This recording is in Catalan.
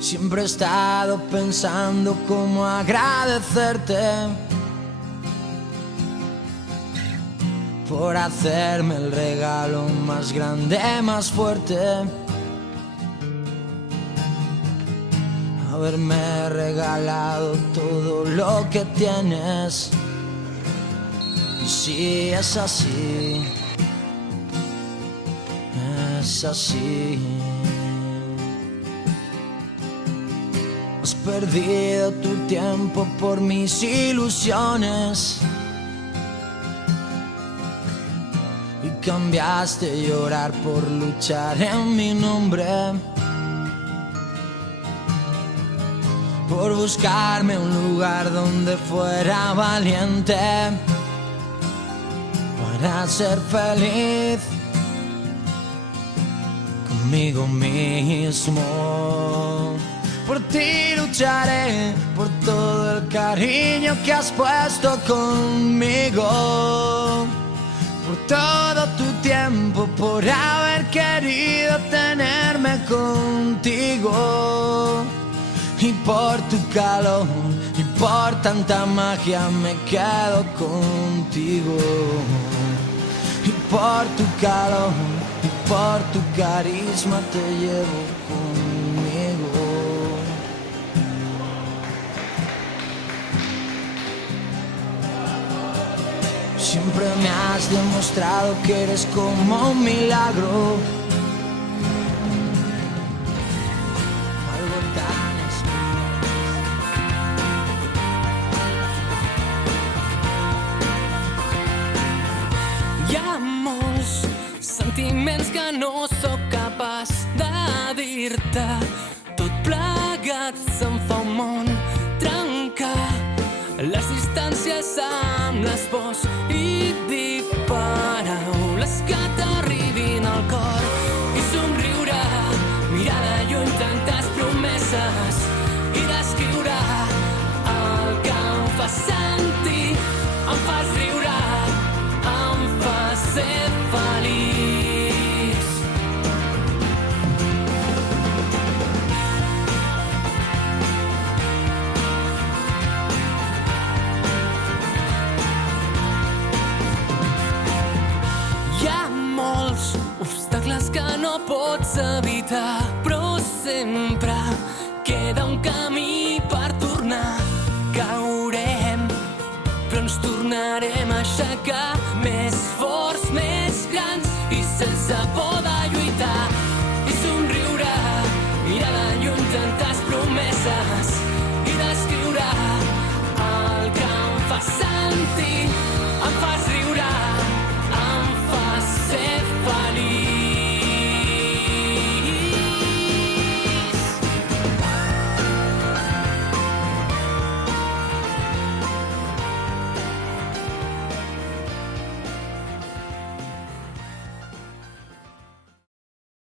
Siempre he estado pensando cómo agradecerte por hacerme el regalo más grande, más fuerte. Haberme regalado todo lo que tienes. Y si es así, es así. Has perdido tu tiempo por mis ilusiones y cambiaste llorar por luchar en mi nombre, por buscarme un lugar donde fuera valiente para ser feliz conmigo mismo. Por ti lucharé, por todo el cariño que has puesto conmigo, por todo tu tiempo, por haber querido tenerme contigo, y por tu calor, y por tanta magia me quedo contigo, y por tu calor, y por tu carisma te llevo conmigo. Siempre me has demostrado que eres como un milagro, algo tan Hi ha molts sentiments que no sóc capaç de dir-te. Tot plegat se'm fa un món trencar les distàncies amb les pors i dir paraules que t'arribin al cor i somriure, mirar de lluny tantes promeses i descriure el que em fa sentir, em fas riure, em fas ser feliç. Hi ha molts obstacles que no pots evitar, però sempre queda un camí per tornar. Caurem, però ens tornarem a aixecar més forts, més grans i sense por de lluitar. I somriure, mirar de lluny tantes promeses i descriure el que em fa sentir,